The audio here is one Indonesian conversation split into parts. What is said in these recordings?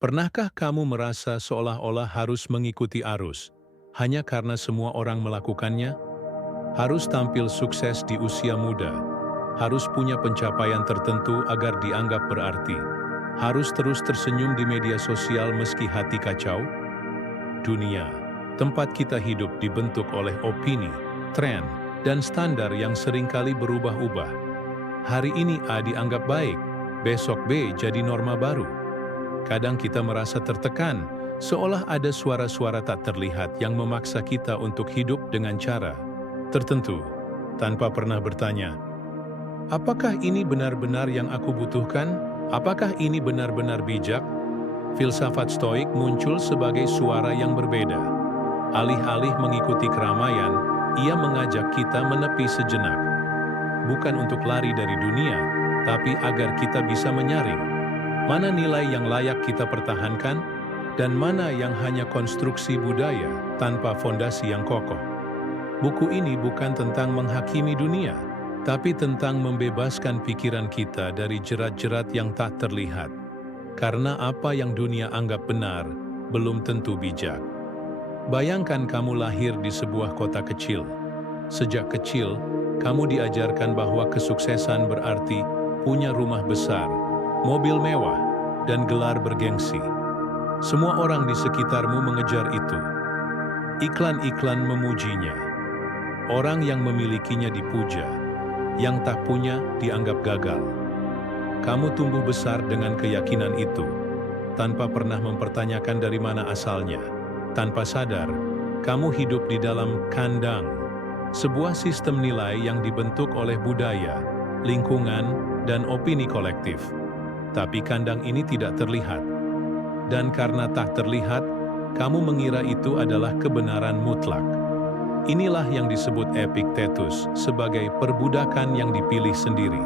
Pernahkah kamu merasa seolah-olah harus mengikuti arus, hanya karena semua orang melakukannya? Harus tampil sukses di usia muda, harus punya pencapaian tertentu agar dianggap berarti, harus terus tersenyum di media sosial meski hati kacau? Dunia, tempat kita hidup dibentuk oleh opini, tren, dan standar yang seringkali berubah-ubah. Hari ini A dianggap baik, besok B jadi norma baru. Kadang kita merasa tertekan, seolah ada suara-suara tak terlihat yang memaksa kita untuk hidup dengan cara tertentu, tanpa pernah bertanya, apakah ini benar-benar yang aku butuhkan? Apakah ini benar-benar bijak? Filsafat Stoik muncul sebagai suara yang berbeda. Alih-alih mengikuti keramaian, ia mengajak kita menepi sejenak. Bukan untuk lari dari dunia, tapi agar kita bisa menyaring mana nilai yang layak kita pertahankan, dan mana yang hanya konstruksi budaya tanpa fondasi yang kokoh. Buku ini bukan tentang menghakimi dunia, tapi tentang membebaskan pikiran kita dari jerat-jerat yang tak terlihat. Karena apa yang dunia anggap benar, belum tentu bijak. Bayangkan kamu lahir di sebuah kota kecil. Sejak kecil, kamu diajarkan bahwa kesuksesan berarti punya rumah besar, mobil mewah, dan gelar bergengsi. Semua orang di sekitarmu mengejar itu. Iklan-iklan memujinya. Orang yang memilikinya dipuja, yang tak punya dianggap gagal. Kamu tumbuh besar dengan keyakinan itu, tanpa pernah mempertanyakan dari mana asalnya. Tanpa sadar, kamu hidup di dalam kandang, sebuah sistem nilai yang dibentuk oleh budaya, lingkungan, dan opini kolektif. Tapi kandang ini tidak terlihat. Dan karena tak terlihat, kamu mengira itu adalah kebenaran mutlak. Inilah yang disebut Epictetus sebagai perbudakan yang dipilih sendiri.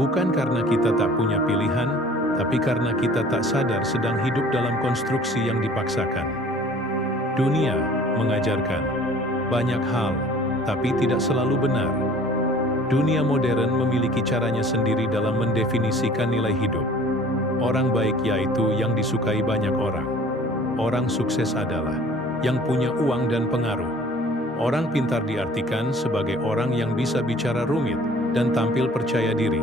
Bukan karena kita tak punya pilihan, tapi karena kita tak sadar sedang hidup dalam konstruksi yang dipaksakan. Dunia mengajarkan banyak hal, tapi tidak selalu benar. Dunia modern memiliki caranya sendiri dalam mendefinisikan nilai hidup. Orang baik yaitu yang disukai banyak orang. Orang sukses adalah yang punya uang dan pengaruh. Orang pintar diartikan sebagai orang yang bisa bicara rumit dan tampil percaya diri.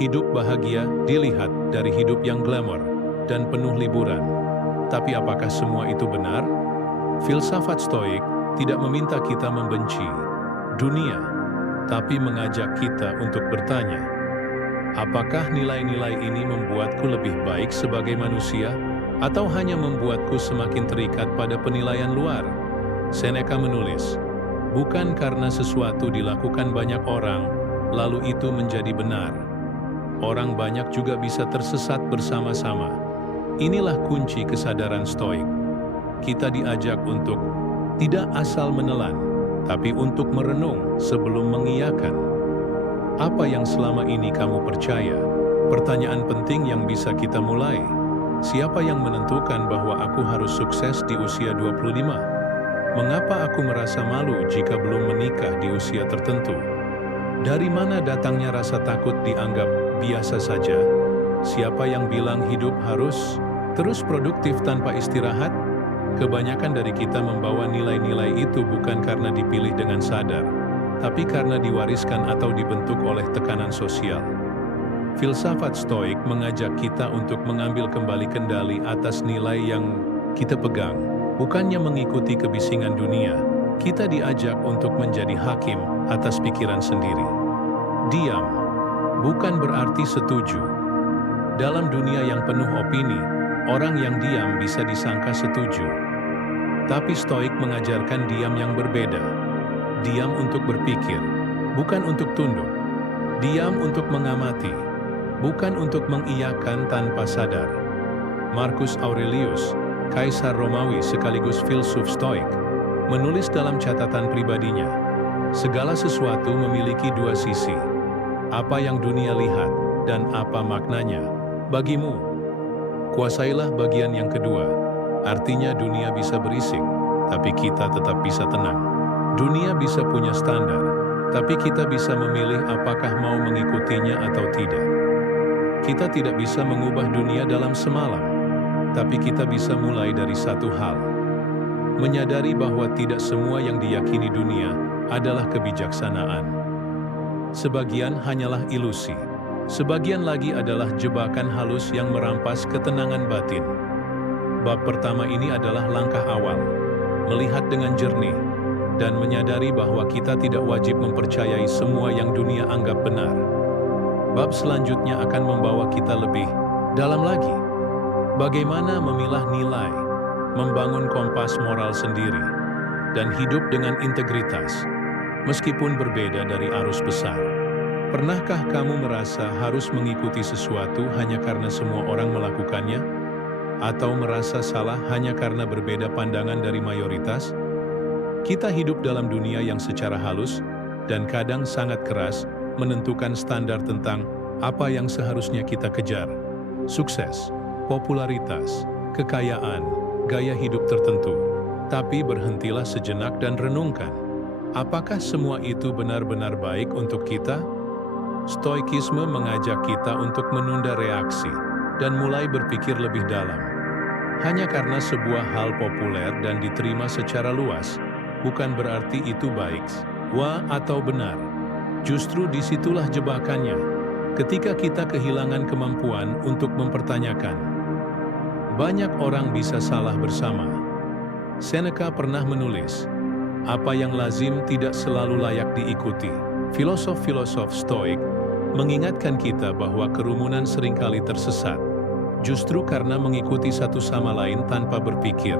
Hidup bahagia dilihat dari hidup yang glamor dan penuh liburan. Tapi apakah semua itu benar? Filsafat Stoik tidak meminta kita membenci dunia, tapi mengajak kita untuk bertanya, apakah nilai-nilai ini membuatku lebih baik sebagai manusia, atau hanya membuatku semakin terikat pada penilaian luar? Seneca menulis, bukan karena sesuatu dilakukan banyak orang, lalu itu menjadi benar. Orang banyak juga bisa tersesat bersama-sama. Inilah kunci kesadaran Stoik. Kita diajak untuk tidak asal menelan, tapi untuk merenung sebelum mengiyakan. Apa yang selama ini kamu percaya? Pertanyaan penting yang bisa kita mulai. Siapa yang menentukan bahwa aku harus sukses di usia 25? Mengapa aku merasa malu jika belum menikah di usia tertentu? Dari mana datangnya rasa takut dianggap biasa saja? Siapa yang bilang hidup harus terus produktif tanpa istirahat? Kebanyakan dari kita membawa nilai-nilai itu bukan karena dipilih dengan sadar, tapi karena diwariskan atau dibentuk oleh tekanan sosial. Filsafat Stoik mengajak kita untuk mengambil kembali kendali atas nilai yang kita pegang. Bukannya mengikuti kebisingan dunia, kita diajak untuk menjadi hakim atas pikiran sendiri. Diam bukan berarti setuju. Dalam dunia yang penuh opini, orang yang diam bisa disangka setuju. Tapi Stoik mengajarkan diam yang berbeda. Diam untuk berpikir, bukan untuk tunduk. Diam untuk mengamati, bukan untuk mengiyakan tanpa sadar. Marcus Aurelius, Kaisar Romawi sekaligus filsuf Stoik, menulis dalam catatan pribadinya, segala sesuatu memiliki dua sisi. Apa yang dunia lihat dan apa maknanya bagimu. Kuasailah bagian yang kedua, artinya dunia bisa berisik, tapi kita tetap bisa tenang. Dunia bisa punya standar, tapi kita bisa memilih apakah mau mengikutinya atau tidak. Kita tidak bisa mengubah dunia dalam semalam, Tapi kita bisa mulai dari satu hal. Menyadari bahwa tidak semua yang diyakini dunia adalah kebijaksanaan. Sebagian hanyalah ilusi. Sebagian lagi adalah jebakan halus yang merampas ketenangan batin. Bab pertama ini adalah langkah awal. Melihat dengan jernih dan menyadari bahwa kita tidak wajib mempercayai semua yang dunia anggap benar. Bab selanjutnya akan membawa kita lebih dalam lagi. Bagaimana memilah nilai, membangun kompas moral sendiri, dan hidup dengan integritas, meskipun berbeda dari arus besar. Pernahkah kamu merasa harus mengikuti sesuatu hanya karena semua orang melakukannya? Atau merasa salah hanya karena berbeda pandangan dari mayoritas? Kita hidup dalam dunia yang secara halus dan kadang sangat keras menentukan standar tentang apa yang seharusnya kita kejar. Sukses, popularitas, kekayaan, gaya hidup tertentu. Tapi berhentilah sejenak dan renungkan. Apakah semua itu benar-benar baik untuk kita? Stoikisme mengajak kita untuk menunda reaksi dan mulai berpikir lebih dalam. Hanya karena sebuah hal populer dan diterima secara luas, bukan berarti itu baik, atau benar. Justru disitulah jebakannya, ketika kita kehilangan kemampuan untuk mempertanyakan. Banyak orang bisa salah bersama. Seneca pernah menulis, apa yang lazim tidak selalu layak diikuti. Filosof-filosof Stoik mengingatkan kita bahwa kerumunan seringkali tersesat, justru karena mengikuti satu sama lain tanpa berpikir.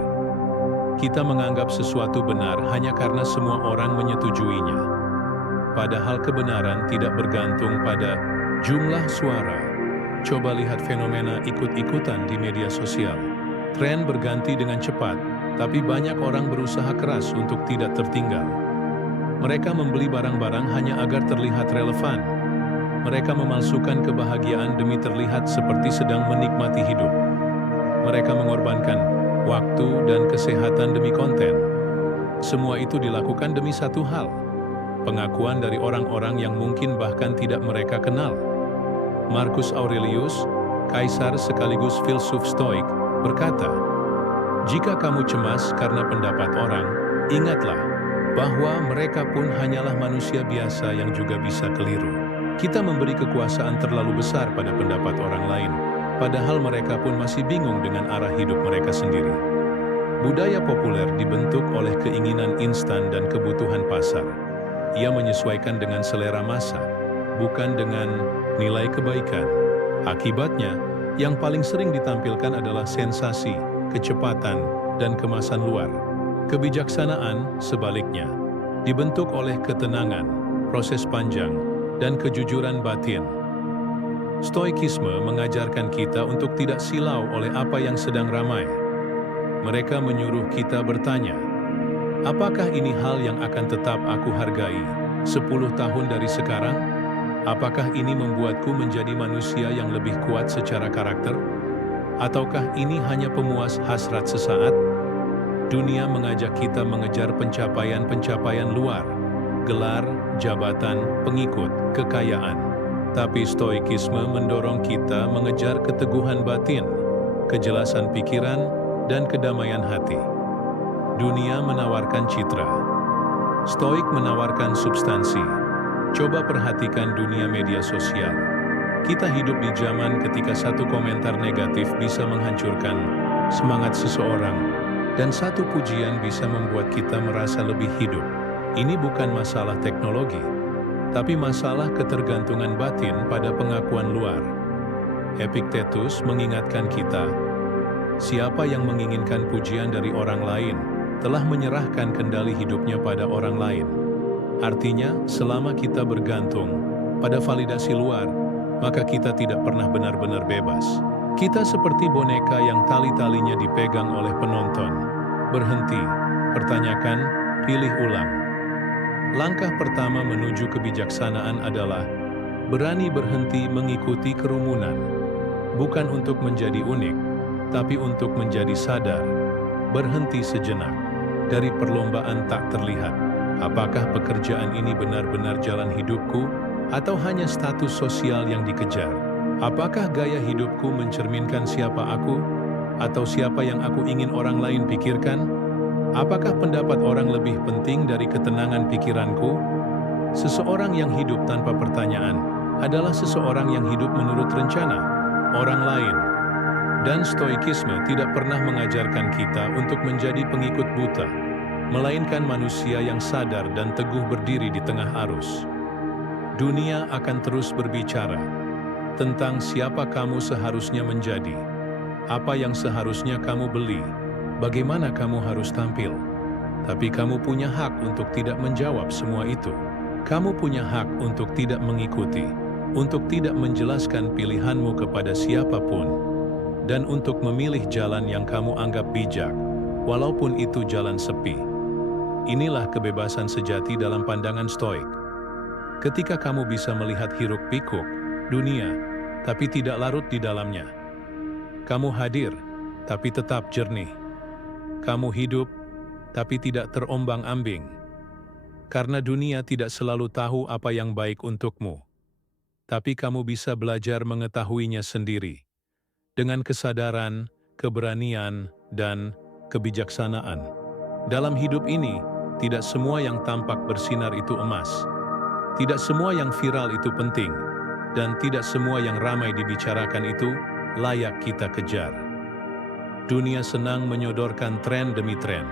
Kita menganggap sesuatu benar hanya karena semua orang menyetujuinya. Padahal kebenaran tidak bergantung pada jumlah suara. Coba lihat fenomena ikut-ikutan di media sosial. Tren berganti dengan cepat, tapi banyak orang berusaha keras untuk tidak tertinggal. Mereka membeli barang-barang hanya agar terlihat relevan. Mereka memalsukan kebahagiaan demi terlihat seperti sedang menikmati hidup. Mereka mengorbankan waktu dan kesehatan demi konten. Semua itu dilakukan demi satu hal, pengakuan dari orang-orang yang mungkin bahkan tidak mereka kenal. Marcus Aurelius, kaisar sekaligus filsuf Stoik, berkata, "Jika kamu cemas karena pendapat orang, ingatlah bahwa mereka pun hanyalah manusia biasa yang juga bisa keliru." Kita memberi kekuasaan terlalu besar pada pendapat orang lain, padahal mereka pun masih bingung dengan arah hidup mereka sendiri. Budaya populer dibentuk oleh keinginan instan dan kebutuhan pasar. Ia menyesuaikan dengan selera massa, bukan dengan nilai kebaikan. Akibatnya, yang paling sering ditampilkan adalah sensasi, kecepatan, dan kemasan luar. Kebijaksanaan, sebaliknya, dibentuk oleh ketenangan, proses panjang, dan kejujuran batin. Stoikisme mengajarkan kita untuk tidak silau oleh apa yang sedang ramai. Mereka menyuruh kita bertanya, apakah ini hal yang akan tetap aku hargai 10 tahun dari sekarang? Apakah ini membuatku menjadi manusia yang lebih kuat secara karakter? Ataukah ini hanya pemuas hasrat sesaat? Dunia mengajak kita mengejar pencapaian-pencapaian luar, gelar, jabatan, pengikut, kekayaan. Tapi Stoikisme mendorong kita mengejar keteguhan batin, kejelasan pikiran, dan kedamaian hati. Dunia menawarkan citra. Stoik menawarkan substansi. Coba perhatikan dunia media sosial. Kita hidup di zaman ketika satu komentar negatif bisa menghancurkan semangat seseorang, dan satu pujian bisa membuat kita merasa lebih hidup. Ini bukan masalah teknologi, tapi masalah ketergantungan batin pada pengakuan luar. Epictetus mengingatkan kita, siapa yang menginginkan pujian dari orang lain, telah menyerahkan kendali hidupnya pada orang lain. Artinya, selama kita bergantung pada validasi luar, maka kita tidak pernah benar-benar bebas. Kita seperti boneka yang tali-talinya dipegang oleh penonton. Berhenti, pertanyakan, pilih ulang. Langkah pertama menuju kebijaksanaan adalah berani berhenti mengikuti kerumunan. Bukan untuk menjadi unik, tapi untuk menjadi sadar. Berhenti sejenak dari perlombaan tak terlihat. Apakah pekerjaan ini benar-benar jalan hidupku, atau hanya status sosial yang dikejar? Apakah gaya hidupku mencerminkan siapa aku, Atau siapa yang aku ingin orang lain pikirkan? Apakah pendapat orang lebih penting dari ketenangan pikiranku? Seseorang yang hidup tanpa pertanyaan adalah seseorang yang hidup menurut rencana orang lain. Dan stoikisme tidak pernah mengajarkan kita untuk menjadi pengikut buta, melainkan manusia yang sadar dan teguh berdiri di tengah arus. Dunia akan terus berbicara tentang siapa kamu seharusnya menjadi, apa yang seharusnya kamu beli, bagaimana kamu harus tampil. Tapi kamu punya hak untuk tidak menjawab semua itu. Kamu punya hak untuk tidak mengikuti, untuk tidak menjelaskan pilihanmu kepada siapapun, dan untuk memilih jalan yang kamu anggap bijak, walaupun itu jalan sepi. Inilah kebebasan sejati dalam pandangan Stoik. Ketika kamu bisa melihat hiruk-pikuk dunia, tapi tidak larut di dalamnya. Kamu hadir, tapi tetap jernih. Kamu hidup, tapi tidak terombang-ambing. Karena dunia tidak selalu tahu apa yang baik untukmu. Tapi kamu bisa belajar mengetahuinya sendiri. Dengan kesadaran, keberanian, dan kebijaksanaan. Dalam hidup ini, tidak semua yang tampak bersinar itu emas. Tidak semua yang viral itu penting. Dan tidak semua yang ramai dibicarakan itu layak kita kejar. Dunia senang menyodorkan tren demi tren,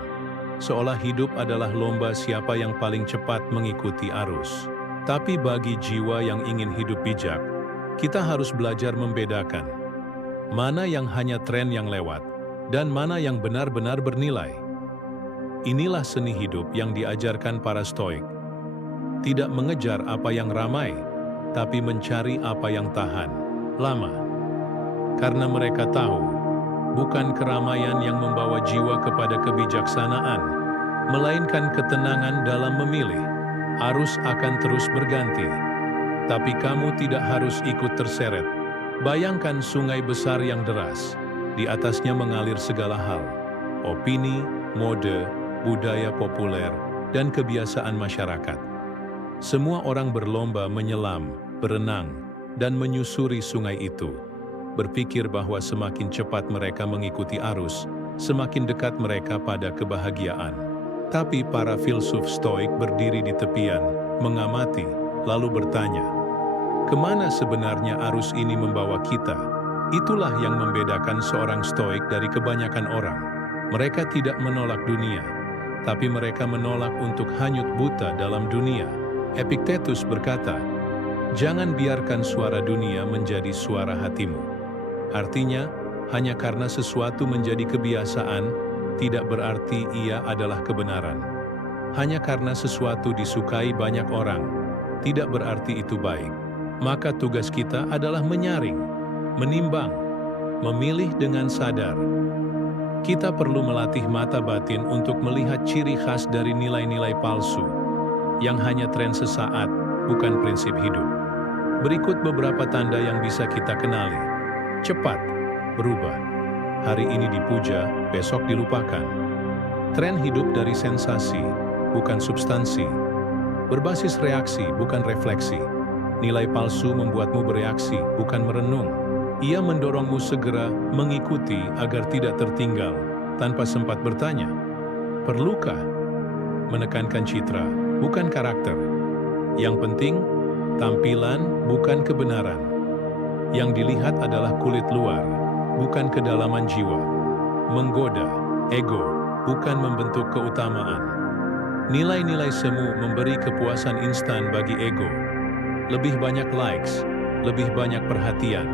seolah hidup adalah lomba siapa yang paling cepat mengikuti arus. Tapi bagi jiwa yang ingin hidup bijak, kita harus belajar membedakan mana yang hanya tren yang lewat, dan mana yang benar-benar bernilai. Inilah seni hidup yang diajarkan para Stoik. Tidak mengejar apa yang ramai, tapi mencari apa yang tahan lama. Karena mereka tahu, bukan keramaian yang membawa jiwa kepada kebijaksanaan, melainkan ketenangan dalam memilih. Arus akan terus berganti, tapi kamu tidak harus ikut terseret. Bayangkan sungai besar yang deras, di atasnya mengalir segala hal, opini, mode, budaya populer, dan kebiasaan masyarakat. Semua orang berlomba menyelam, berenang, dan menyusuri sungai itu, berpikir bahwa semakin cepat mereka mengikuti arus, semakin dekat mereka pada kebahagiaan. Tapi para filsuf Stoik berdiri di tepian, mengamati, lalu bertanya, kemana sebenarnya arus ini membawa kita? Itulah yang membedakan seorang Stoik dari kebanyakan orang. Mereka tidak menolak dunia, tapi mereka menolak untuk hanyut buta dalam dunia. Epictetus berkata, jangan biarkan suara dunia menjadi suara hatimu. Artinya, hanya karena sesuatu menjadi kebiasaan, tidak berarti ia adalah kebenaran. Hanya karena sesuatu disukai banyak orang, tidak berarti itu baik. Maka tugas kita adalah menyaring, menimbang, memilih dengan sadar. Kita perlu melatih mata batin untuk melihat ciri khas dari nilai-nilai palsu, yang hanya tren sesaat, bukan prinsip hidup. Berikut beberapa tanda yang bisa kita kenali. Cepat berubah. Hari ini dipuja, besok dilupakan. Tren hidup dari sensasi, bukan substansi. Berbasis reaksi, bukan refleksi. Nilai palsu membuatmu bereaksi, bukan merenung. Ia mendorongmu segera mengikuti agar tidak tertinggal, tanpa sempat bertanya, perlukah? Menekankan citra, bukan karakter. Yang penting, tampilan, bukan kebenaran. Yang dilihat adalah kulit luar, bukan kedalaman jiwa. Menggoda, ego, bukan membentuk keutamaan. Nilai-nilai semu memberi kepuasan instan bagi ego. Lebih banyak likes, lebih banyak perhatian.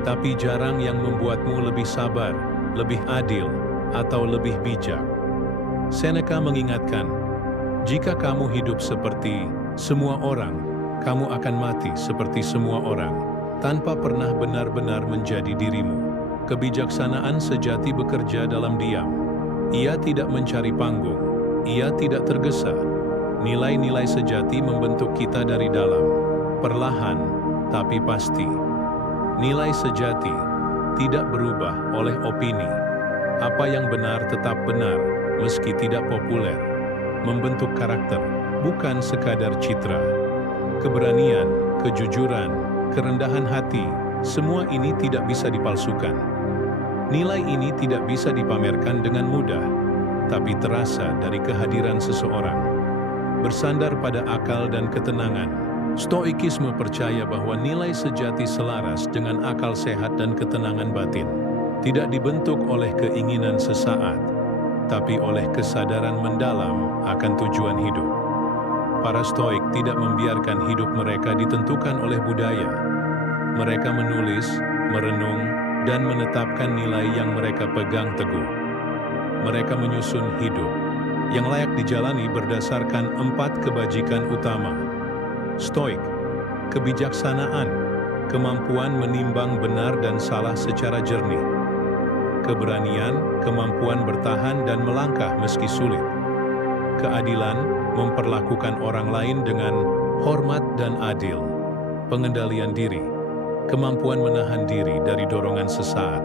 Tapi jarang yang membuatmu lebih sabar, lebih adil, atau lebih bijak. Seneca mengingatkan, jika kamu hidup seperti semua orang, kamu akan mati seperti semua orang, tanpa pernah benar-benar menjadi dirimu. Kebijaksanaan sejati bekerja dalam diam. Ia tidak mencari panggung. Ia tidak tergesa. Nilai-nilai sejati membentuk kita dari dalam. Perlahan, tapi pasti. Nilai sejati tidak berubah oleh opini. Apa yang benar tetap benar, meski tidak populer. Membentuk karakter, bukan sekadar citra. Keberanian, kejujuran, kerendahan hati, semua ini tidak bisa dipalsukan. Nilai ini tidak bisa dipamerkan dengan mudah, tapi terasa dari kehadiran seseorang. Bersandar pada akal dan ketenangan, Stoikisme percaya bahwa nilai sejati selaras dengan akal sehat dan ketenangan batin. Tidak dibentuk oleh keinginan sesaat, tapi oleh kesadaran mendalam akan tujuan hidup. Para Stoik tidak membiarkan hidup mereka ditentukan oleh budaya. Mereka menulis, merenung, dan menetapkan nilai yang mereka pegang teguh. Mereka menyusun hidup yang layak dijalani berdasarkan 4 kebajikan utama. Stoik, kebijaksanaan, kemampuan menimbang benar dan salah secara jernih. Keberanian, kemampuan bertahan dan melangkah meski sulit. Keadilan, memperlakukan orang lain dengan hormat dan adil. Pengendalian diri, kemampuan menahan diri dari dorongan sesaat.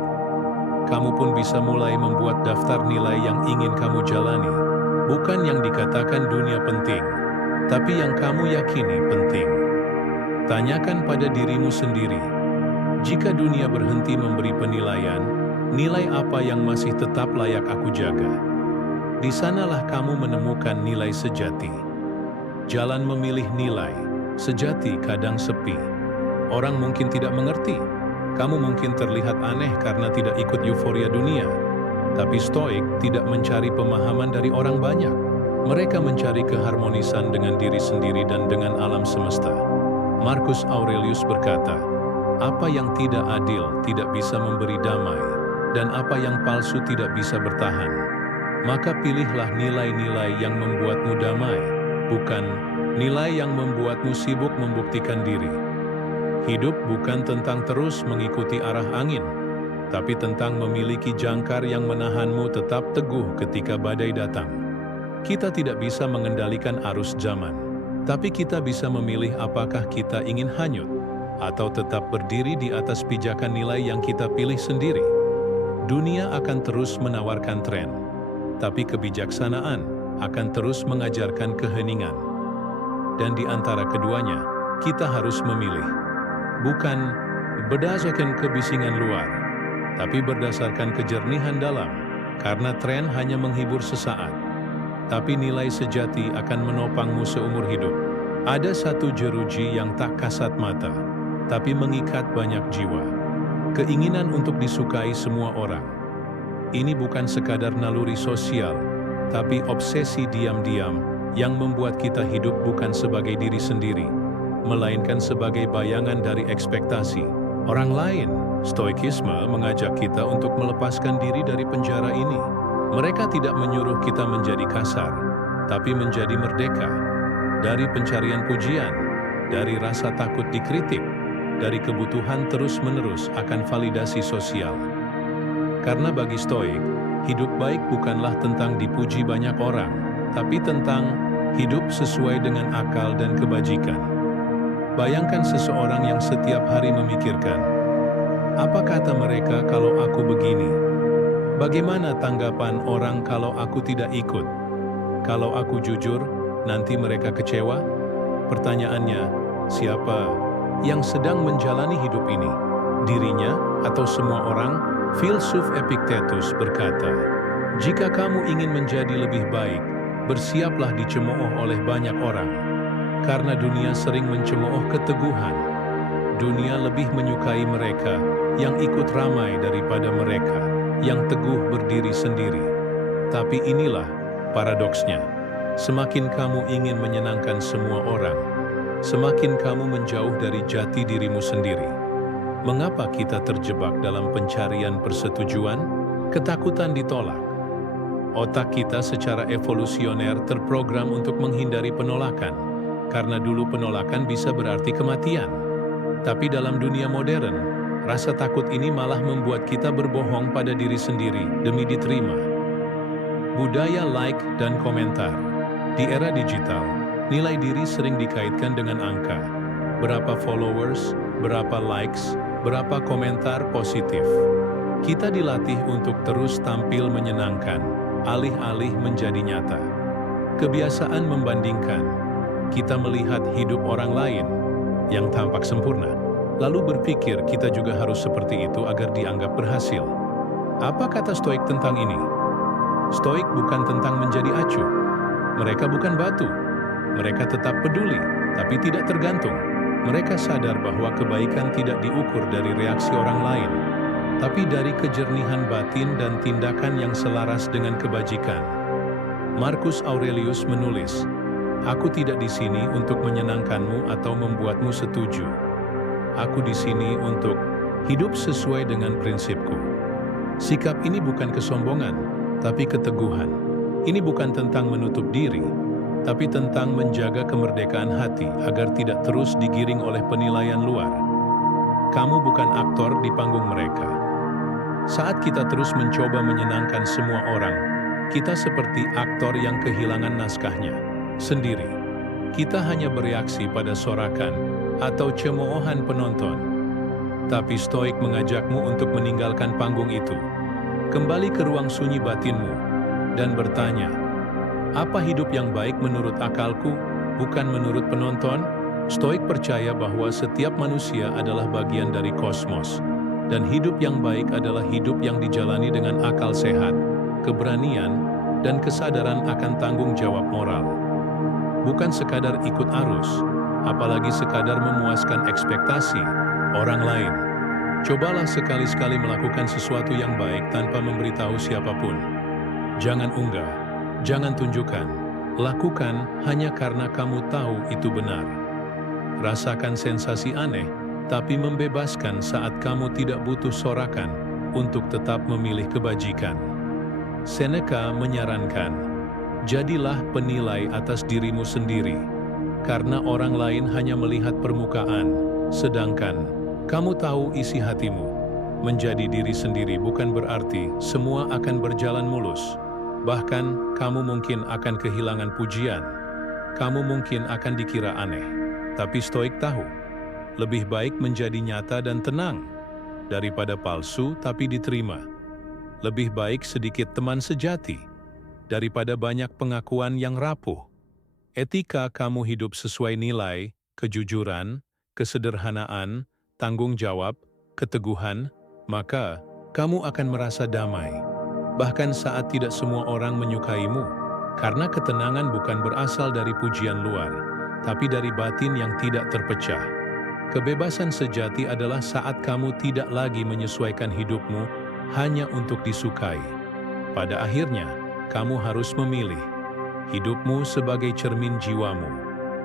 Kamu pun bisa mulai membuat daftar nilai yang ingin kamu jalani, bukan yang dikatakan dunia penting, tapi yang kamu yakini penting. Tanyakan pada dirimu sendiri, jika dunia berhenti memberi penilaian, nilai apa yang masih tetap layak aku jaga? Di sanalah kamu menemukan nilai sejati. Jalan memilih nilai sejati kadang sepi. Orang mungkin tidak mengerti. Kamu mungkin terlihat aneh karena tidak ikut euforia dunia. Tapi Stoik tidak mencari pemahaman dari orang banyak. Mereka mencari keharmonisan dengan diri sendiri dan dengan alam semesta. Marcus Aurelius berkata, apa yang tidak adil tidak bisa memberi damai, dan apa yang palsu tidak bisa bertahan. Maka pilihlah nilai-nilai yang membuatmu damai, bukan nilai yang membuatmu sibuk membuktikan diri. Hidup bukan tentang terus mengikuti arah angin, tapi tentang memiliki jangkar yang menahanmu tetap teguh ketika badai datang. Kita tidak bisa mengendalikan arus zaman, tapi kita bisa memilih apakah kita ingin hanyut atau tetap berdiri di atas pijakan nilai yang kita pilih sendiri. Dunia akan terus menawarkan tren, tapi kebijaksanaan akan terus mengajarkan keheningan. Dan di antara keduanya, kita harus memilih. Bukan berdasarkan kebisingan luar, tapi berdasarkan kejernihan dalam, karena tren hanya menghibur sesaat, tapi nilai sejati akan menopangmu seumur hidup. Ada satu jeruji yang tak kasat mata, tapi mengikat banyak jiwa. Keinginan untuk disukai semua orang. Ini bukan sekadar naluri sosial, tapi obsesi diam-diam yang membuat kita hidup bukan sebagai diri sendiri, melainkan sebagai bayangan dari ekspektasi orang lain. Stoikisme mengajak kita untuk melepaskan diri dari penjara ini. Mereka tidak menyuruh kita menjadi kasar, tapi menjadi merdeka. Dari pencarian pujian, dari rasa takut dikritik, dari kebutuhan terus-menerus akan validasi sosial. Karena bagi Stoik, hidup baik bukanlah tentang dipuji banyak orang, tapi tentang hidup sesuai dengan akal dan kebajikan. Bayangkan seseorang yang setiap hari memikirkan, apa kata mereka kalau aku begini? Bagaimana tanggapan orang kalau aku tidak ikut? Kalau aku jujur, nanti mereka kecewa? Pertanyaannya, siapa yang sedang menjalani hidup ini? Dirinya atau semua orang? Filsuf Epictetus berkata, jika kamu ingin menjadi lebih baik, bersiaplah dicemooh oleh banyak orang. Karena dunia sering mencemooh keteguhan. Dunia lebih menyukai mereka yang ikut ramai daripada mereka yang teguh berdiri sendiri. Tapi inilah paradoksnya. Semakin kamu ingin menyenangkan semua orang, semakin kamu menjauh dari jati dirimu sendiri. Mengapa kita terjebak dalam pencarian persetujuan? Ketakutan ditolak. Otak kita secara evolusioner terprogram untuk menghindari penolakan. Karena dulu penolakan bisa berarti kematian. Tapi dalam dunia modern, rasa takut ini malah membuat kita berbohong pada diri sendiri demi diterima. Budaya like dan komentar. Di era digital, nilai diri sering dikaitkan dengan angka. Berapa followers, berapa likes, berapa komentar positif. Kita dilatih untuk terus tampil menyenangkan, alih-alih menjadi nyata. Kebiasaan membandingkan. Kita melihat hidup orang lain yang tampak sempurna, lalu berpikir kita juga harus seperti itu agar dianggap berhasil. Apa kata Stoik tentang ini? Stoik bukan tentang menjadi acuh. Mereka bukan batu. Mereka tetap peduli, tapi tidak tergantung. Mereka sadar bahwa kebaikan tidak diukur dari reaksi orang lain, tapi dari kejernihan batin dan tindakan yang selaras dengan kebajikan. Marcus Aurelius menulis, "Aku tidak di sini untuk menyenangkanmu atau membuatmu setuju. Aku di sini untuk hidup sesuai dengan prinsipku." Sikap ini bukan kesombongan, tapi keteguhan. Ini bukan tentang menutup diri, tapi tentang menjaga kemerdekaan hati agar tidak terus digiring oleh penilaian luar. Kamu bukan aktor di panggung mereka. Saat kita terus mencoba menyenangkan semua orang, kita seperti aktor yang kehilangan naskahnya sendiri. Kita hanya bereaksi pada sorakan atau cemoohan penonton. Tapi Stoik mengajakmu untuk meninggalkan panggung itu. Kembali ke ruang sunyi batinmu dan bertanya, apa hidup yang baik menurut akalku, bukan menurut penonton? Stoik percaya bahwa setiap manusia adalah bagian dari kosmos, dan hidup yang baik adalah hidup yang dijalani dengan akal sehat, keberanian, dan kesadaran akan tanggung jawab moral. Bukan sekadar ikut arus, apalagi sekadar memuaskan ekspektasi orang lain. Cobalah sekali-sekali melakukan sesuatu yang baik tanpa memberitahu siapapun. Jangan unggah, jangan tunjukkan, lakukan hanya karena kamu tahu itu benar. Rasakan sensasi aneh, tapi membebaskan saat kamu tidak butuh sorakan untuk tetap memilih kebajikan. Seneca menyarankan, jadilah penilai atas dirimu sendiri, karena orang lain hanya melihat permukaan, sedangkan kamu tahu isi hatimu. Menjadi diri sendiri bukan berarti semua akan berjalan mulus. Bahkan, kamu mungkin akan kehilangan pujian. Kamu mungkin akan dikira aneh. Tapi Stoik tahu, lebih baik menjadi nyata dan tenang daripada palsu tapi diterima. Lebih baik sedikit teman sejati daripada banyak pengakuan yang rapuh. Etika kamu hidup sesuai nilai, kejujuran, kesederhanaan, tanggung jawab, keteguhan, maka kamu akan merasa damai. Bahkan saat tidak semua orang menyukaimu, karena ketenangan bukan berasal dari pujian luar, tapi dari batin yang tidak terpecah. Kebebasan sejati adalah saat kamu tidak lagi menyesuaikan hidupmu hanya untuk disukai. Pada akhirnya, kamu harus memilih hidupmu sebagai cermin jiwamu,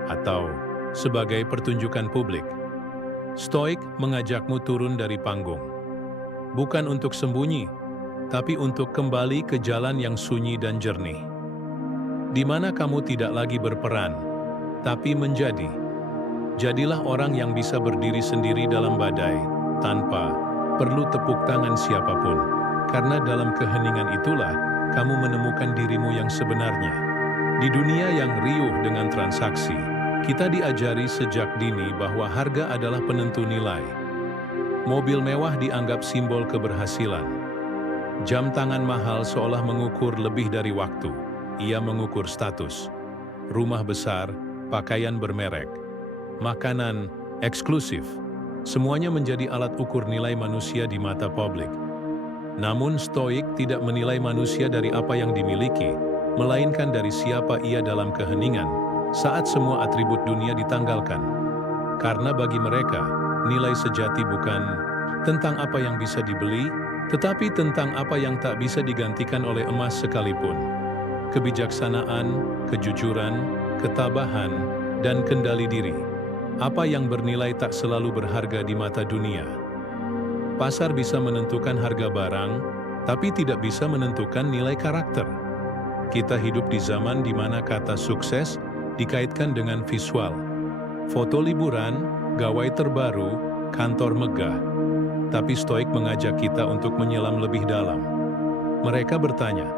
atau sebagai pertunjukan publik. Stoik mengajakmu turun dari panggung, bukan untuk sembunyi, tapi untuk kembali ke jalan yang sunyi dan jernih, di mana kamu tidak lagi berperan, tapi menjadi. Jadilah orang yang bisa berdiri sendiri dalam badai, tanpa perlu tepuk tangan siapapun, karena dalam keheningan itulah kamu menemukan dirimu yang sebenarnya. Di dunia yang riuh dengan transaksi, kita diajari sejak dini bahwa harga adalah penentu nilai. Mobil mewah dianggap simbol keberhasilan. Jam tangan mahal seolah mengukur lebih dari waktu. Ia mengukur status. Rumah besar, pakaian bermerek, makanan eksklusif. Semuanya menjadi alat ukur nilai manusia di mata publik. Namun Stoik tidak menilai manusia dari apa yang dimiliki, melainkan dari siapa ia dalam keheningan, saat semua atribut dunia ditanggalkan. Karena bagi mereka, nilai sejati bukan tentang apa yang bisa dibeli, tetapi tentang apa yang tak bisa digantikan oleh emas sekalipun. Kebijaksanaan, kejujuran, ketabahan, dan kendali diri. Apa yang bernilai tak selalu berharga di mata dunia. Pasar bisa menentukan harga barang, tapi tidak bisa menentukan nilai karakter. Kita hidup di zaman di mana kata sukses dikaitkan dengan visual. Foto liburan, gawai terbaru, kantor megah. Tapi Stoik mengajak kita untuk menyelam lebih dalam. Mereka bertanya,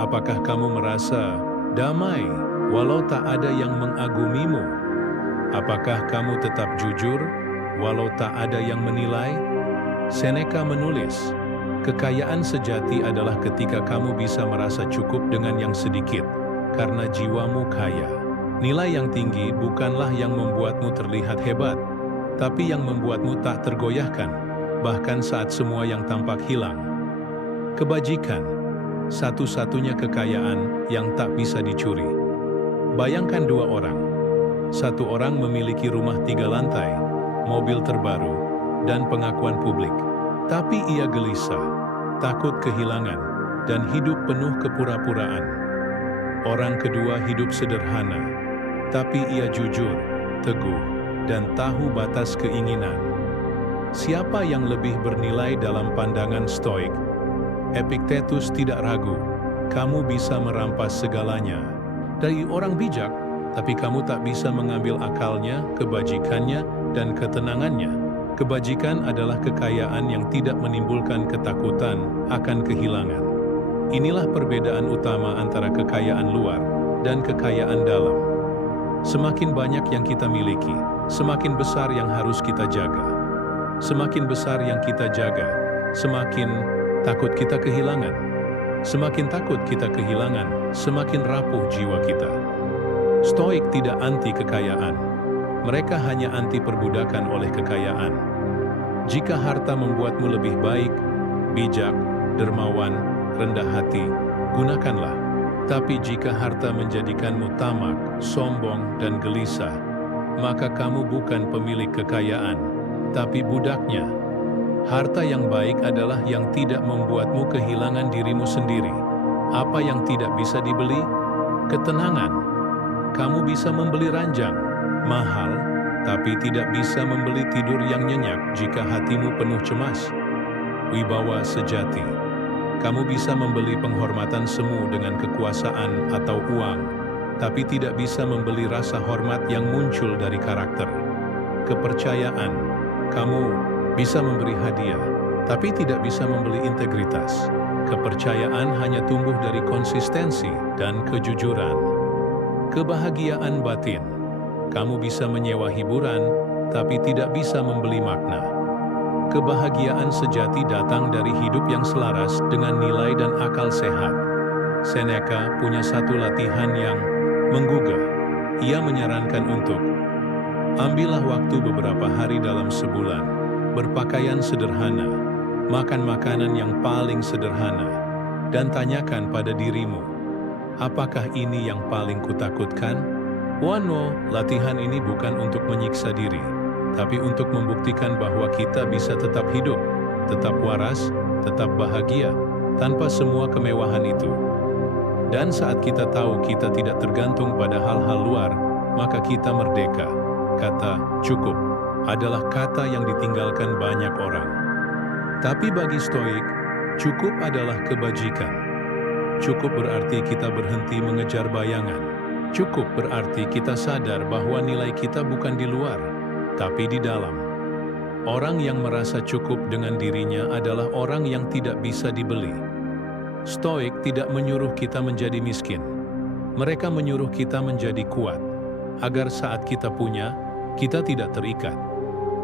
apakah kamu merasa damai walau tak ada yang mengagumimu? Apakah kamu tetap jujur walau tak ada yang menilai? Seneca menulis, kekayaan sejati adalah ketika kamu bisa merasa cukup dengan yang sedikit, karena jiwamu kaya. Nilai yang tinggi bukanlah yang membuatmu terlihat hebat, tapi yang membuatmu tak tergoyahkan, bahkan saat semua yang tampak hilang. Kebajikan, satu-satunya kekayaan yang tak bisa dicuri. Bayangkan dua orang. Satu orang memiliki rumah 3 lantai, mobil terbaru, dan pengakuan publik. Tapi ia gelisah, takut kehilangan, dan hidup penuh kepura-puraan. Orang kedua hidup sederhana, tapi ia jujur, teguh, dan tahu batas keinginan. Siapa yang lebih bernilai dalam pandangan Stoik? Epictetus tidak ragu, kamu bisa merampas segalanya dari orang bijak, tapi kamu tak bisa mengambil akalnya, kebajikannya, dan ketenangannya. Kebajikan adalah kekayaan yang tidak menimbulkan ketakutan akan kehilangan. Inilah perbedaan utama antara kekayaan luar dan kekayaan dalam. Semakin banyak yang kita miliki, semakin besar yang harus kita jaga. Semakin besar yang kita jaga, semakin takut kita kehilangan. Semakin takut kita kehilangan, semakin rapuh jiwa kita. Stoik tidak anti kekayaan. Mereka hanya anti perbudakan oleh kekayaan. Jika harta membuatmu lebih baik, bijak, dermawan, rendah hati, gunakanlah. Tapi jika harta menjadikanmu tamak, sombong, dan gelisah, maka kamu bukan pemilik kekayaan, tapi budaknya. Harta yang baik adalah yang tidak membuatmu kehilangan dirimu sendiri. Apa yang tidak bisa dibeli? Ketenangan. Kamu bisa membeli ranjang mahal, tapi tidak bisa membeli tidur yang nyenyak jika hatimu penuh cemas. Wibawa sejati. Kamu bisa membeli penghormatan semu dengan kekuasaan atau uang, tapi tidak bisa membeli rasa hormat yang muncul dari karakter. Kepercayaan. Kamu bisa memberi hadiah, tapi tidak bisa membeli integritas. Kepercayaan hanya tumbuh dari konsistensi dan kejujuran. Kebahagiaan batin. Kamu bisa menyewa hiburan, tapi tidak bisa membeli makna. Kebahagiaan sejati datang dari hidup yang selaras dengan nilai dan akal sehat. Seneca punya satu latihan yang menggugah. Ia menyarankan untuk ambillah waktu beberapa hari dalam sebulan, berpakaian sederhana, makan makanan yang paling sederhana, dan tanyakan pada dirimu, apakah ini yang paling kutakutkan? Latihan ini bukan untuk menyiksa diri, tapi untuk membuktikan bahwa kita bisa tetap hidup, tetap waras, tetap bahagia, tanpa semua kemewahan itu. Dan saat kita tahu kita tidak tergantung pada hal-hal luar, maka kita merdeka. Kata cukup adalah kata yang ditinggalkan banyak orang. Tapi bagi Stoik, cukup adalah kebajikan. Cukup berarti kita berhenti mengejar bayangan. Cukup berarti kita sadar bahwa nilai kita bukan di luar, tapi di dalam. Orang yang merasa cukup dengan dirinya adalah orang yang tidak bisa dibeli. Stoik tidak menyuruh kita menjadi miskin. Mereka menyuruh kita menjadi kuat, agar saat kita punya, kita tidak terikat.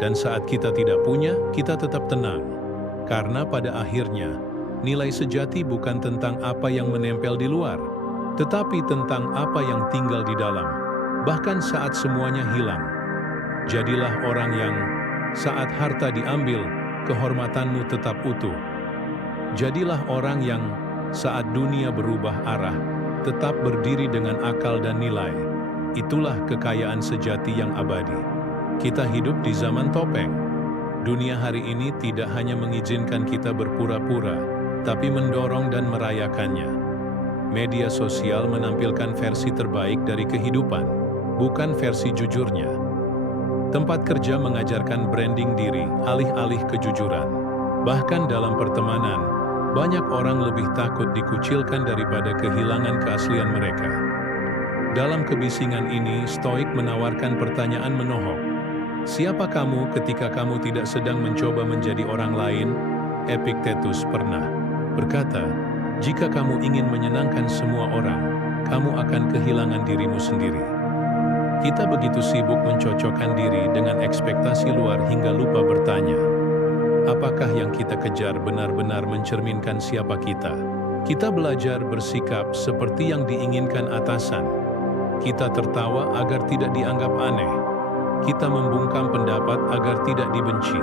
Dan saat kita tidak punya, kita tetap tenang. Karena pada akhirnya, nilai sejati bukan tentang apa yang menempel di luar, tetapi tentang apa yang tinggal di dalam, bahkan saat semuanya hilang. Jadilah orang yang, saat harta diambil, kehormatanmu tetap utuh. Jadilah orang yang, saat dunia berubah arah, tetap berdiri dengan akal dan nilai. Itulah kekayaan sejati yang abadi. Kita hidup di zaman topeng. Dunia hari ini tidak hanya mengizinkan kita berpura-pura, tapi mendorong dan merayakannya. Media sosial menampilkan versi terbaik dari kehidupan, bukan versi jujurnya. Tempat kerja mengajarkan branding diri, alih-alih kejujuran. Bahkan dalam pertemanan, banyak orang lebih takut dikucilkan daripada kehilangan keaslian mereka. Dalam kebisingan ini, Stoik menawarkan pertanyaan menohok. Siapa kamu ketika kamu tidak sedang mencoba menjadi orang lain? Epictetus pernah berkata, jika kamu ingin menyenangkan semua orang, kamu akan kehilangan dirimu sendiri. Kita begitu sibuk mencocokkan diri dengan ekspektasi luar hingga lupa bertanya, apakah yang kita kejar benar-benar mencerminkan siapa kita? Kita belajar bersikap seperti yang diinginkan atasan. Kita tertawa agar tidak dianggap aneh. Kita membungkam pendapat agar tidak dibenci.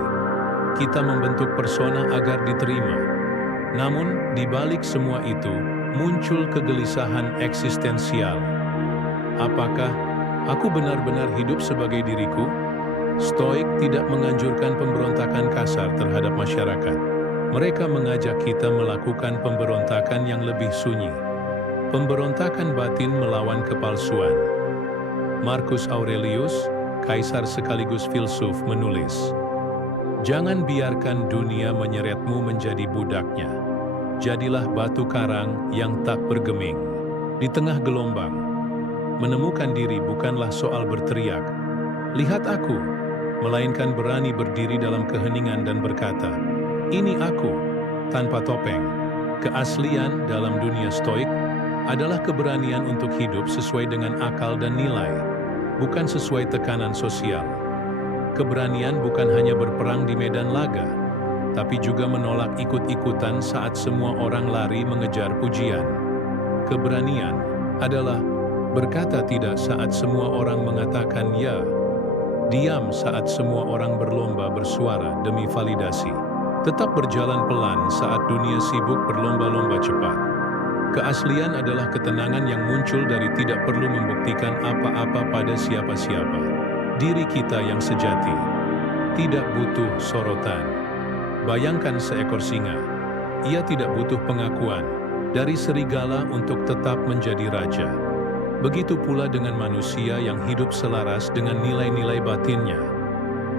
Kita membentuk persona agar diterima. Namun, di balik semua itu, muncul kegelisahan eksistensial. Apakah aku benar-benar hidup sebagai diriku? Stoik tidak menganjurkan pemberontakan kasar terhadap masyarakat. Mereka mengajak kita melakukan pemberontakan yang lebih sunyi. Pemberontakan batin melawan kepalsuan. Marcus Aurelius, kaisar sekaligus filsuf, menulis, "Jangan biarkan dunia menyeretmu menjadi budaknya. Jadilah batu karang yang tak bergeming. Di tengah gelombang, menemukan diri bukanlah soal berteriak, 'Lihat aku!' melainkan berani berdiri dalam keheningan dan berkata, 'Ini aku,' tanpa topeng." Keaslian dalam dunia Stoik adalah keberanian untuk hidup sesuai dengan akal dan nilai, bukan sesuai tekanan sosial. Keberanian bukan hanya berperang di medan laga, tapi juga menolak ikut-ikutan saat semua orang lari mengejar pujian. Keberanian adalah berkata tidak saat semua orang mengatakan ya, diam saat semua orang berlomba bersuara demi validasi, tetap berjalan pelan saat dunia sibuk berlomba-lomba cepat. Keaslian adalah ketenangan yang muncul dari tidak perlu membuktikan apa-apa pada siapa-siapa. Diri kita yang sejati, tidak butuh sorotan. Bayangkan seekor singa, ia tidak butuh pengakuan dari serigala untuk tetap menjadi raja. Begitu pula dengan manusia yang hidup selaras dengan nilai-nilai batinnya.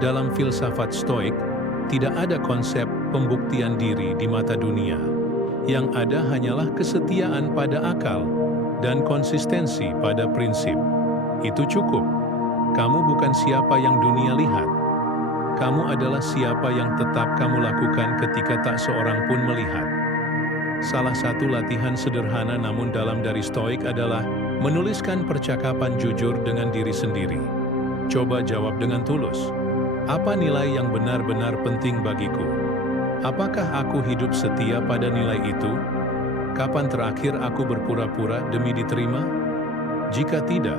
Dalam filsafat Stoik, tidak ada konsep pembuktian diri di mata dunia. Yang ada hanyalah kesetiaan pada akal dan konsistensi pada prinsip. Itu cukup. Kamu bukan siapa yang dunia lihat. Kamu adalah siapa yang tetap kamu lakukan ketika tak seorang pun melihat. Salah satu latihan sederhana namun dalam dari Stoik adalah menuliskan percakapan jujur dengan diri sendiri. Coba jawab dengan tulus. Apa nilai yang benar-benar penting bagiku? Apakah aku hidup setia pada nilai itu? Kapan terakhir aku berpura-pura demi diterima? Jika tidak,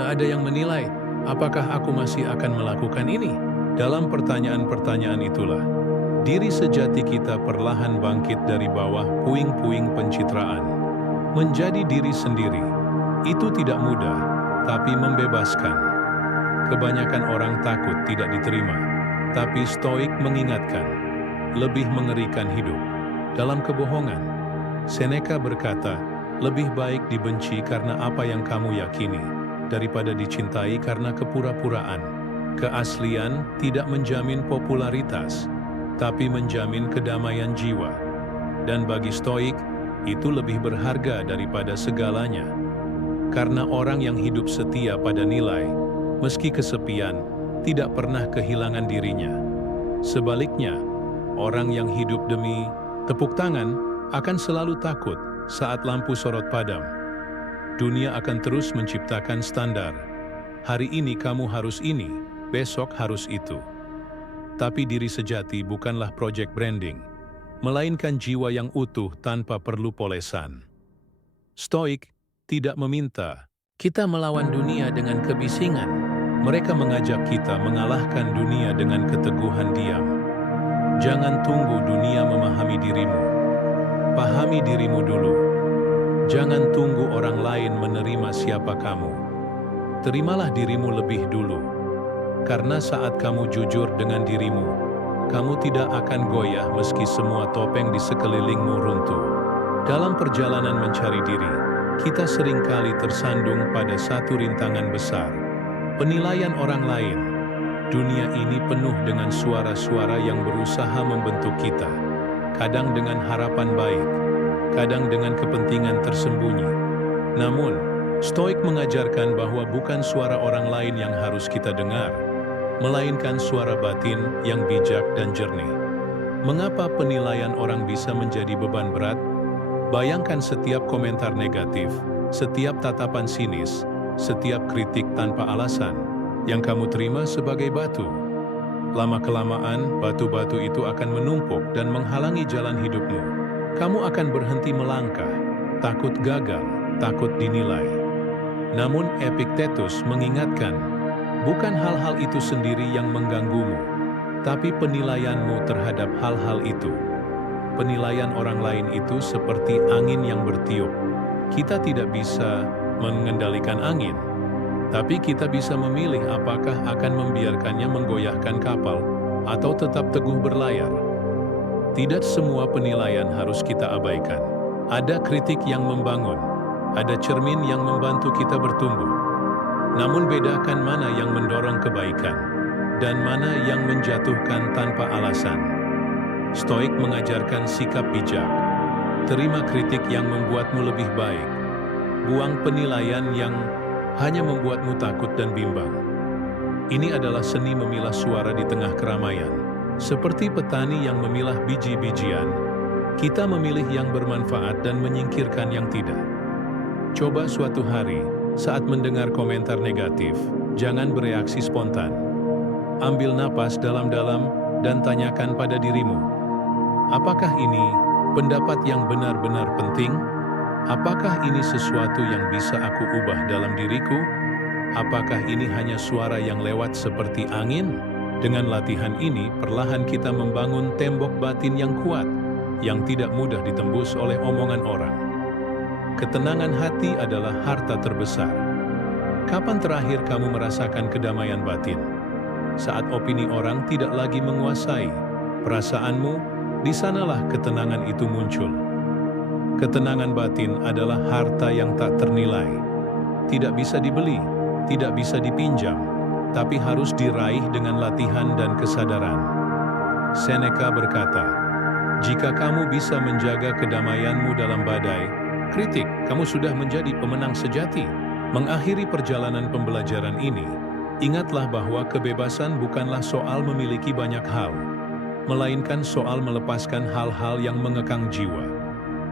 ada yang menilai, apakah aku masih akan melakukan ini? Dalam pertanyaan-pertanyaan itulah, diri sejati kita perlahan bangkit dari bawah puing-puing pencitraan. Menjadi diri sendiri, itu tidak mudah, tapi membebaskan. Kebanyakan orang takut tidak diterima, tapi Stoik mengingatkan, lebih mengerikan hidup dalam kebohongan. Seneca berkata, lebih baik dibenci karena apa yang kamu yakini, daripada dicintai karena kepura-puraan. Keaslian tidak menjamin popularitas, tapi menjamin kedamaian jiwa. Dan bagi Stoik, itu lebih berharga daripada segalanya. Karena orang yang hidup setia pada nilai, meski kesepian, tidak pernah kehilangan dirinya. Sebaliknya, orang yang hidup demi tepuk tangan akan selalu takut saat lampu sorot padam. Dunia akan terus menciptakan standar. Hari ini kamu harus ini, besok harus itu. Tapi diri sejati bukanlah proyek branding, melainkan jiwa yang utuh tanpa perlu polesan. Stoik tidak meminta kita melawan dunia dengan kebisingan. Mereka mengajak kita mengalahkan dunia dengan keteguhan diam. Jangan tunggu dunia memahami dirimu. Pahami dirimu dulu. Jangan tunggu orang lain menerima siapa kamu. Terimalah dirimu lebih dulu. Karena saat kamu jujur dengan dirimu, kamu tidak akan goyah meski semua topeng di sekelilingmu runtuh. Dalam perjalanan mencari diri, kita seringkali tersandung pada satu rintangan besar, penilaian orang lain. Dunia ini penuh dengan suara-suara yang berusaha membentuk kita, kadang dengan harapan baik, kadang dengan kepentingan tersembunyi. Namun, Stoik mengajarkan bahwa bukan suara orang lain yang harus kita dengar, melainkan suara batin yang bijak dan jernih. Mengapa penilaian orang bisa menjadi beban berat? Bayangkan setiap komentar negatif, setiap tatapan sinis, setiap kritik tanpa alasan yang kamu terima sebagai batu. Lama-kelamaan, batu-batu itu akan menumpuk dan menghalangi jalan hidupmu. Kamu akan berhenti melangkah, takut gagal, takut dinilai. Namun Epictetus mengingatkan, bukan hal-hal itu sendiri yang mengganggumu, tapi penilaianmu terhadap hal-hal itu. penilaian orang lain itu seperti angin yang bertiup. Kita tidak bisa mengendalikan angin, tapi kita bisa memilih apakah akan membiarkannya menggoyahkan kapal atau tetap teguh berlayar. Tidak semua penilaian harus kita abaikan. Ada kritik yang membangun, ada cermin yang membantu kita bertumbuh. Namun bedakan mana yang mendorong kebaikan dan mana yang menjatuhkan tanpa alasan. Stoik mengajarkan sikap bijak. Terima kritik yang membuatmu lebih baik. Buang penilaian yang hanya membuatmu takut dan bimbang. Ini adalah seni memilah suara di tengah keramaian. Seperti petani yang memilah biji-bijian, kita memilih yang bermanfaat dan menyingkirkan yang tidak. Coba suatu hari, saat mendengar komentar negatif, jangan bereaksi spontan. Ambil napas dalam-dalam dan tanyakan pada dirimu, apakah ini pendapat yang benar-benar penting? Apakah ini sesuatu yang bisa aku ubah dalam diriku? Apakah ini hanya suara yang lewat seperti angin? Dengan latihan ini, perlahan kita membangun tembok batin yang kuat, yang tidak mudah ditembus oleh omongan orang. Ketenangan hati adalah harta terbesar. Kapan terakhir kamu merasakan kedamaian batin? Saat opini orang tidak lagi menguasai perasaanmu, di sanalah ketenangan itu muncul. Ketenangan batin adalah harta yang tak ternilai. Tidak bisa dibeli, tidak bisa dipinjam, tapi harus diraih dengan latihan dan kesadaran. Seneca berkata, jika kamu bisa menjaga kedamaianmu dalam badai, kritik, kamu sudah menjadi pemenang sejati. Mengakhiri perjalanan pembelajaran ini, ingatlah bahwa kebebasan bukanlah soal memiliki banyak hal, melainkan soal melepaskan hal-hal yang mengekang jiwa.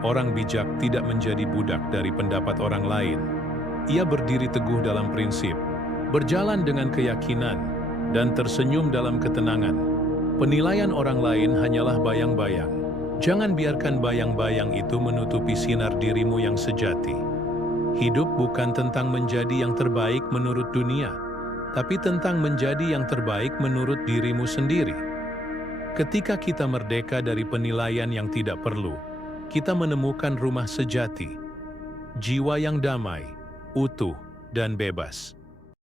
Orang bijak tidak menjadi budak dari pendapat orang lain. Ia berdiri teguh dalam prinsip, berjalan dengan keyakinan, dan tersenyum dalam ketenangan. Penilaian orang lain hanyalah bayang-bayang. Jangan biarkan bayang-bayang itu menutupi sinar dirimu yang sejati. Hidup bukan tentang menjadi yang terbaik menurut dunia, tapi tentang menjadi yang terbaik menurut dirimu sendiri. Ketika kita merdeka dari penilaian yang tidak perlu, kita menemukan rumah sejati, jiwa yang damai, utuh, dan bebas.